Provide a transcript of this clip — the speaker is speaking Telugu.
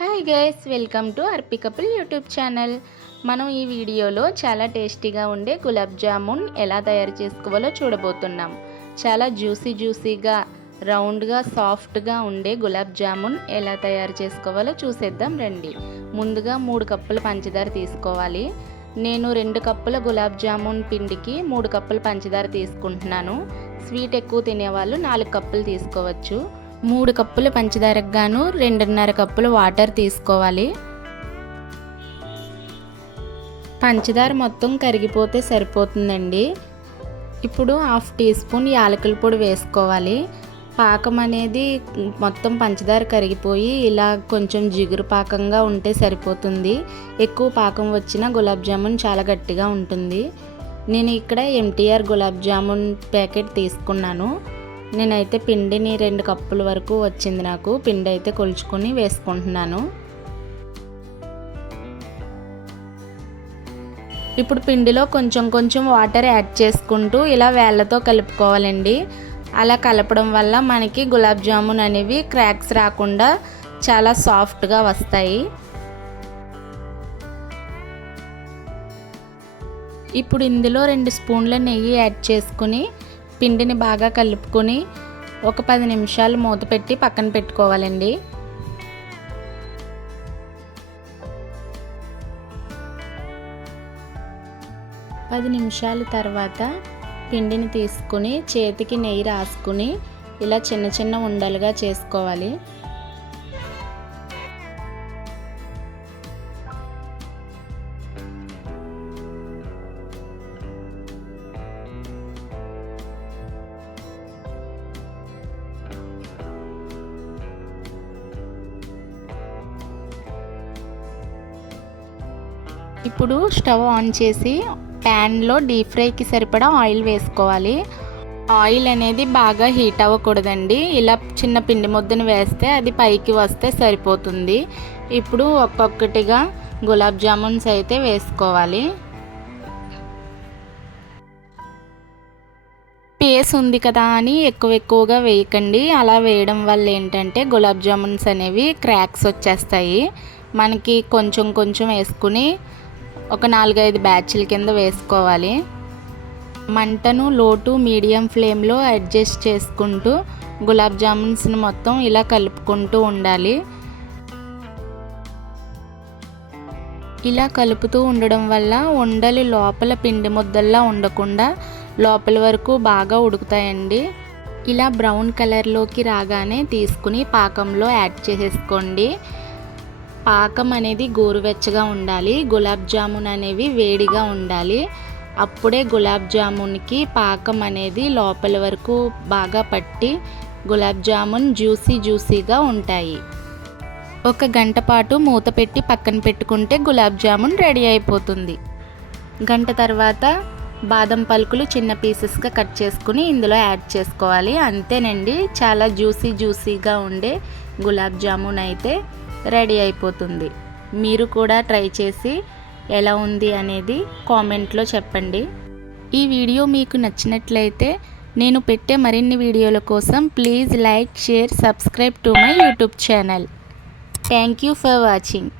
Hi guys, welcome to Arpi couple YouTube channel. మనం ఈ వీడియోలో చాలా టేస్టీగా ఉండే గులాబ్ జామున్ ఎలా తయారు చేసుకోవాలో చూడబోతున్నాం. చాలా జ్యూసీగా రౌండ్గా సాఫ్ట్గా ఉండే గులాబ్ జామున్ ఎలా తయారు చేసుకోవాలో చూసేద్దాం రండి. ముందుగా 3 కప్పుల పంచదార తీసుకోవాలి. నేను 2 కప్పుల గులాబ్ జామున్ పిండికి 3 కప్పుల పంచదార తీసుకుంటున్నాను. స్వీట్ ఎక్కువ తినేవాళ్ళు 4 కప్పులు తీసుకోవచ్చు. 3 కప్పుల పంచదారకు గాను 2.5 కప్పులు వాటర్ తీసుకోవాలి. పంచదార మొత్తం కరిగిపోతే సరిపోతుందండి. ఇప్పుడు 1/2 టీ స్పూన్ యాలకుల పొడి వేసుకోవాలి. పాకం అనేది మొత్తం పంచదార కరిగిపోయి ఇలా కొంచెం జిగురు పాకంగా ఉంటే సరిపోతుంది. ఎక్కువ పాకం వచ్చిన గులాబ్ జామున్ చాలా గట్టిగా ఉంటుంది. నేను ఇక్కడ MTR గులాబ్ జామున్ ప్యాకెట్ తీసుకున్నాను. నేనైతే పిండిని 2 కప్పుల వరకు వచ్చింది. నాకు పిండి అయితే కొలుచుకొని వేసుకుంటున్నాను. ఇప్పుడు పిండిలో కొంచెం వాటర్ యాడ్ చేసుకుంటూ ఇలా వేళ్ళతో కలుపుకోవాలండి. అలా కలపడం వల్ల మనకి గులాబ్ జామున్ అనేవి క్రాక్స్ రాకుండా చాలా సాఫ్ట్గా వస్తాయి. ఇప్పుడు ఇందులో 2 స్పూన్ల నెయ్యి యాడ్ చేసుకుని పిండిని బాగా కలుపుకొని ఒక 10 నిమిషాలు మూత పెట్టి పక్కన పెట్టుకోవాలండి. పది నిమిషాల తర్వాత పిండిని తీసుకుని చేతికి నెయ్యి రాసుకుని ఇలా చిన్న ఉండలుగా చేసుకోవాలి. ఇప్పుడు స్టవ్ ఆన్ చేసి ప్యాన్లో డీప్ ఫ్రైకి సరిపడా ఆయిల్ వేసుకోవాలి. ఆయిల్ అనేది బాగా హీట్ అవ్వకూడదండి. ఇలా చిన్న పిండి ముద్దను వేస్తే అది పైకి వస్తే సరిపోతుంది. ఇప్పుడు ఒక్కొక్కటిగా గులాబ్ జామున్స్ అయితే వేసుకోవాలి. పేస్ ఉంది కదా అని ఎక్కువగా వేయకండి. అలా వేయడం వల్ల ఏంటంటే గులాబ్ జామున్స్ అనేవి క్రాక్స్ వచ్చేస్తాయి. మనకి కొంచెం వేసుకుని ఒక 4-5 బ్యాచ్ల కింద వేసుకోవాలి. మంటను లో టు మీడియం ఫ్లేమ్లో అడ్జస్ట్ చేసుకుంటూ గులాబ్ జామున్స్ని మొత్తం ఇలా కలుపుకుంటూ ఉండాలి. ఇలా కలుపుతూ ఉండడం వల్ల ఉండలు లోపల పిండి ముద్దల్లా ఉండకుండా లోపల వరకు బాగా ఉడుకుతాయండి. ఇలా బ్రౌన్ కలర్లోకి రాగానే తీసుకుని పాకంలో యాడ్ చేసేసుకోండి. పాకం అనేది గోరువెచ్చగా ఉండాలి. గులాబ్ జామున్ అనేవి వేడిగా ఉండాలి. అప్పుడే గులాబ్ జామున్కి పాకం అనేది లోపల వరకు బాగా పట్టి గులాబ్ జామున్ జ్యూసీగా ఉంటాయి. 1 గంట పాటు మూత పెట్టి పక్కన పెట్టుకుంటే గులాబ్ జామున్ రెడీ అయిపోతుంది. గంట తర్వాత బాదం పలుకులు చిన్న పీసెస్గా కట్ చేసుకుని ఇందులో యాడ్ చేసుకోవాలి. అంతేనండి, చాలా జ్యూసీగా ఉండే గులాబ్ జామున్ అయితే రెడీ అయిపోతుంది. మీరు కూడా ట్రై చేసి ఎలా ఉంది అనేది కామెంట్లో చెప్పండి. ఈ వీడియో మీకు నచ్చినట్లయితే నేను పెట్టే మరిన్ని వీడియోల కోసం please like, share, subscribe to my YouTube channel. Thank you for watching.